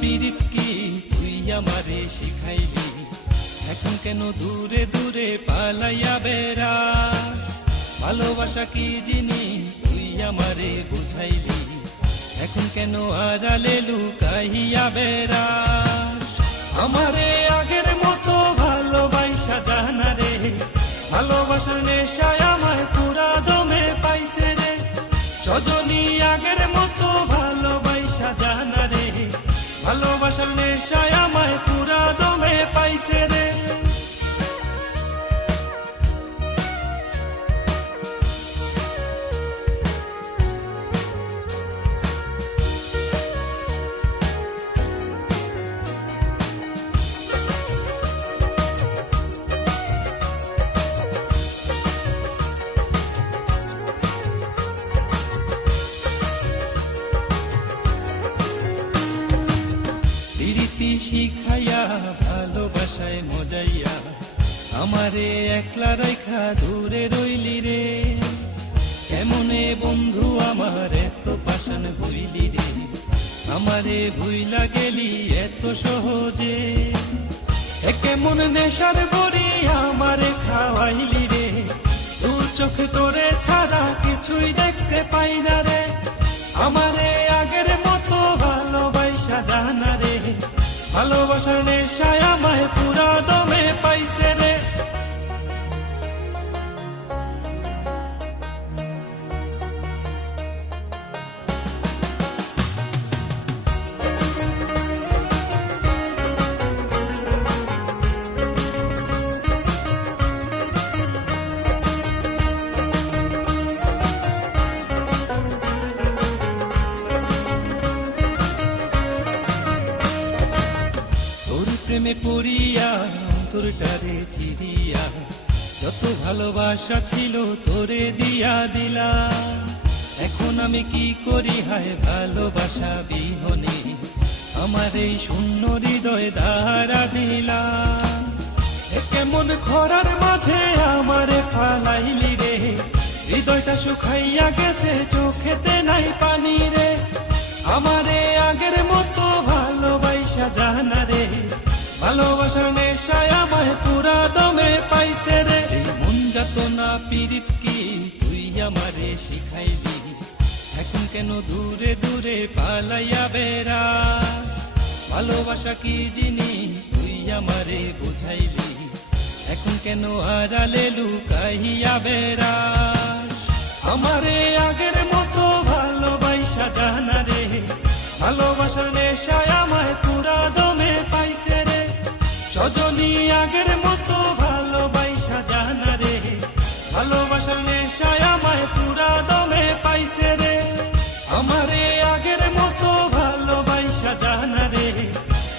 পীড়িত কি তুই আমারে শিখাইলি, এখন কেন দূরে দূরে পালাইয়া বেড়া। ভালোবাসা কি জিনিস তুই আমারে বুঝাইলি, এখন কেন আড়ালে লুকাইয়া বেড়া। আমারে আগের মতো ভালোবাসা জানা রে, ভালোবাসার নেশায় আমায় পুরা দমে পাইছে রে। সজনী আগের মতো ভালোবাসা জানা রে, ভালোবাসার নেশায় আমায় পুরা দমে পাইছে রে। প্রীতি শিখাইয়া ভালোবাসায় মজাইয়া আমারে একলা রাইখা দূরে রইলি রে। কেমনে বন্ধু আমার এত পাষাণ হইলি রে, আমারে ভুইলা গেলি এত সহজে। কেমন নেশার বড়ি আমারে খাওয়াইলি রে, তোর চোখে তোরে ছাড়া কিছুই দেখতে পাই না রে। আমারে আগের মতো ভালোবাসা জানা রে, ভালোবাসার নেশায় আমায় পুরা দমে পাইছে রে। প্রেমে পড়িয়া অন্তরটারে চিরিয়া যত ভালোবাসা ছিল তোরে দিয়া দিলা। এখন আমি কি করি হায় ভালোবাসা বিহনে, আমার এই শূন্য হৃদয় দাহারা দিলা। কেমন খরার মাঝে আমারে ফালাইলি রে, হৃদয়টা শুকাইয়া গেছে চোখেতে নাই পানি রে। আমারে আগের মতো ভালোবাসা জানা রে, ভালোবাসার নেশায় আমায় পুরা দমে পাইছে রে। মন যাতনা পীড়িত কি তুই আমারে শিখাইলি, এখন কেন দূরে দূরে পালাইয়া বেড়া। ভালোবাসা কি জিনিস তুই আমারে বুঝাইলি, এখন কেন আড়ালে লুকাইয়া বেড়া। আমারে আগের মতো ভালোবাসা জানা রে, ভালোবাসার নেশায় আমায় পুরা দমে পাইছে রে। সজনী আগের মতো ভালোবাসা জানা রে, ভালোবাসার নেশায় আমায় পুরা দমে পাইছে রে। আমারে আগের মতো ভালোবাসা জানা রে,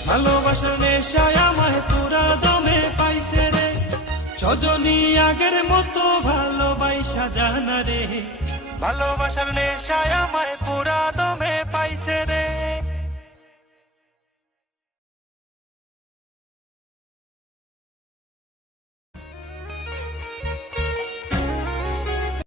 ভালোবাসার নেশায় আমায় পুরা দমে পাইছে রে। সজনী আগের মতো ভালোবাসা জানা রে, ভালোবাসার নেশায় আমায় পুরা দমে পাইছে রে।